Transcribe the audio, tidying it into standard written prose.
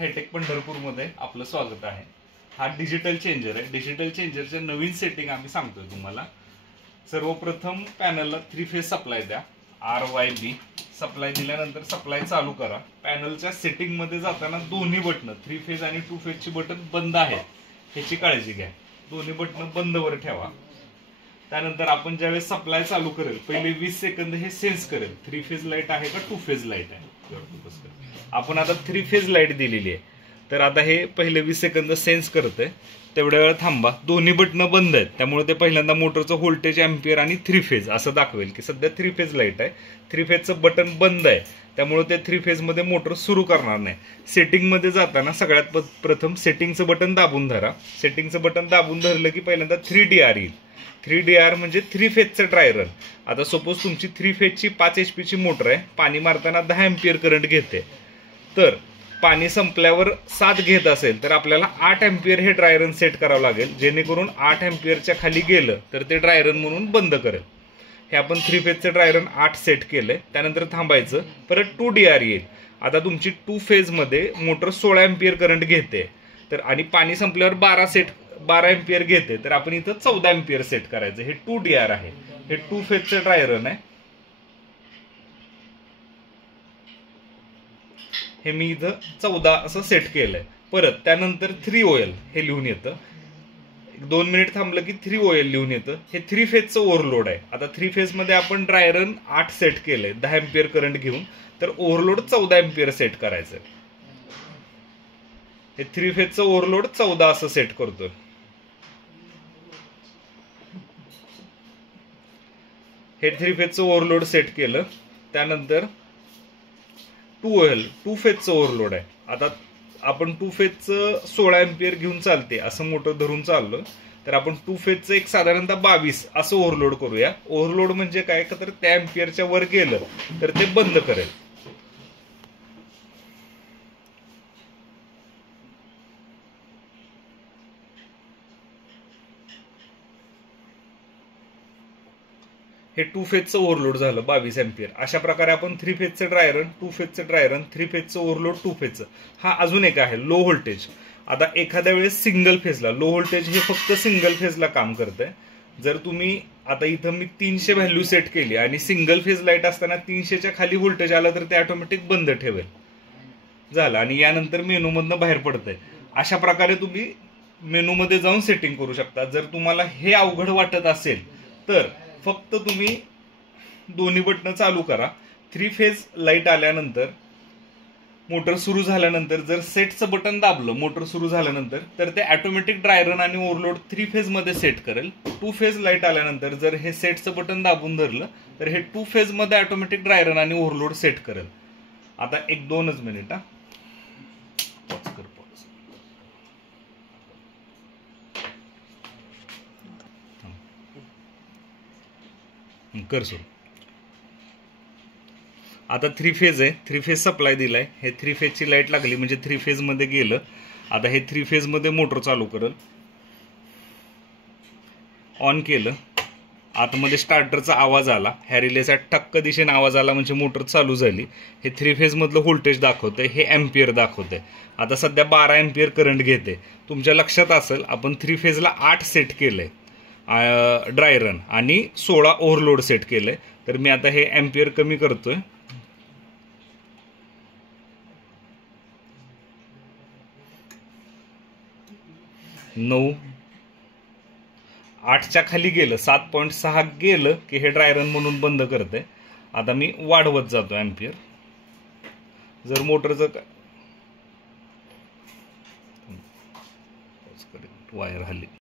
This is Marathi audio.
हायटेक पंढरपूरमध्ये आपलं स्वागत आहे। हा डिजिटल चेंजर आहे। डिजिटल चेंजरचे नवीन सेटिंग आम्ही सांगतोय तुम्हाला। सर्वप्रथम पॅनलला 3 फेज सप्लाय द्या। RYB सप्लाय दिल्यानंतर सप्लाय चालू करा। पॅनलच्या सेटिंग मध्ये जाताना दोन्ही बटन 3 फेज आणि 2 फेजची बटन बंद आहेत ह्याची काळजी घ्या। दोन्ही बटन बंद वर ठेवा। त्यानंतर आपण ज्यावेळेस सप्लाय चालू करेल पहिले 20 सेकंद हे सेन्स करेल 3 फेज लाईट आहे का 2 फेज लाईट आहे। आपण आता 3 फेज लाईट दिलेली आहे, तर आता हे पहिले 20 सेकंद सेन्स करते। तेवढ्या वेळ थांबा। दोन्ही बटन बंद आहेत त्यामुळे ते पहिल्यांदा मोटरचं व्होल्टेज एम्पियर आणि 3 फेज असं दाखवेल की सध्या 3 फेज लाईट आहे। 3 फेजचं बटन बंद आहे त्यामुळे ते 3 फेज मध्ये मोटर सुरू करणार नाही। सेटिंग मध्ये जाताना सगळ्यात प्रथम सेटिंगचं बटन दाबून धरा। सेटिंगचं बटन दाबून धरलं की पहिल्यांदा 3DR येईल। 3DR म्हणजे 3 फेजचं ड्राय रन। आता सपोज तुमची 3 फेजची 5 HP ची मोटर आहे, पाणी मारताना 10 एम्पियर करंट घेते, तर पाणी संपल्यावर 7 घेत असेल तर आपल्याला 8 एम्पियर हे ड्राय रन सेट करावं लागेल, जेणेकरून 8 एम्पियरच्या खाली गेलं तर ते ड्राय रन म्हणून बंद करेल। हे आपण 3 फेजचं ड्राय रन 8 सेट केलंय। त्यानंतर थांबायचं, परत 2DR येईल। आता तुमची 2 फेज मध्ये मोटर 16 एम्पियर करंट घेते तर आणि पाणी संपल्यावर 12 एम्पियर घेते, तर आपण इथं 14 एम्पियर सेट करायचं। हे 2DR आहे। हे 2 फेजचं ड्राय रन आहे। हे मी इथं 14 असं सेट केलंय। परत त्यानंतर 3OL हे लिहून येतं। 2 मिनिट थांबलं की 3OL लिहून येतं। हे 3 फेजचं ओव्हरलोड आहे। आता 3 फेज मध्ये आपण ड्राय रन 8 सेट केलंय 10 एम्पियर करंट घेऊन, तर ओव्हरलोड 14 एम्पियर सेट करायचं। हे 3 फेजचं ओव्हरलोड 14 असं सेट करतोय। हे 3 फेजचं ओव्हरलोड सेट केलं। त्यानंतर 2OL 2 फेजचं ओव्हरलोड आहे। आता आपण 2 फेजचं 16 एम्पियर घेऊन चालते असं मोटर धरून चाललो, तर आपण 2 फेजचं एक साधारणतः 22 असं ओव्हरलोड करूया। ओव्हरलोड म्हणजे काय का, तर त्या एम्पियरच्या वर गेलं तर ते बंद करेल। हे 2 फेजचं ओव्हरलोड झालं 22 एम्पियर। अशा प्रकारे आपण 3 फेजचं ड्राय रन, 2 फेजचं ड्राय रन, 3 फेजचं ओव्हरलोड, 2 फेजचं। हा अजून एक आहे लो व्होल्टेज। आता एखाद्या वेळेस सिंगल फेजला लो व्होल्टेज हे फक्त सिंगल फेजला काम करतंय। जर तुम्ही आता इथं मी 300 व्हॅल्यू सेट केली आणि सिंगल फेज लाईट असताना 300च्या खाली व्होल्टेज आलं तर ते ऑटोमॅटिक बंद ठेवेल। झालं आणि यानंतर मेनू मधनं बाहेर पडतंय। अशा प्रकारे तुम्ही मेनू मध्ये जाऊन सेटिंग करू शकता। जर तुम्हाला हे अवघड वाटत असेल तर फक्त तुम्ही दोन्ही बटन चालू करा। 3 फेज लाईट आल्यानंतर मोटर सुरू झाल्यानंतर जर सेटचं बटन दाबलं मोटर सुरू झाल्यानंतर तर ते ऑटोमॅटिक ड्राय रन आणि ओव्हरलोड 3 फेज मध्ये सेट करेल। 2 फेज लाईट आल्यानंतर जर हे सेटचं बटन दाबून धरलं तर हे 2 फेज मध्ये ऑटोमॅटिक ड्राय रन आणि ओव्हरलोड सेट करेल। आता 1-2 मिनिट कर सुरू। आता 3 फेज आहे, 3 फेज सप्लाय दिलाय। हे 3 फेजची लाईट लागली म्हणजे 3 फेज मध्ये गेलं। आता हे 3 फेज मध्ये मोटर चालू करेल। ऑन केलं, आतमध्ये स्टार्टरचा आवाज आला, ह्या रिलेचा टक्क दिशेने आवाज आला म्हणजे मोटर चालू झाली। हे 3 फेज मधलं व्होल्टेज दाखवतंय, हे एम्पियर दाखवतंय। आता सध्या 12 एम्पियर करंट घेते। तुमच्या लक्षात असेल आपण 3 फेजला 8 सेट केलंय ड्राय रन आणि 16 ओव्हरलोड सेट केलंय। तर मी आता हे एम्पियर कमी करतोय। 9 8च्या खाली गेलं 7.6 गेलं की हे ड्राय रन म्हणून बंद करते। आता मी वाढवत जातो एम्पियर। जर मोटरचं वायर हल्ली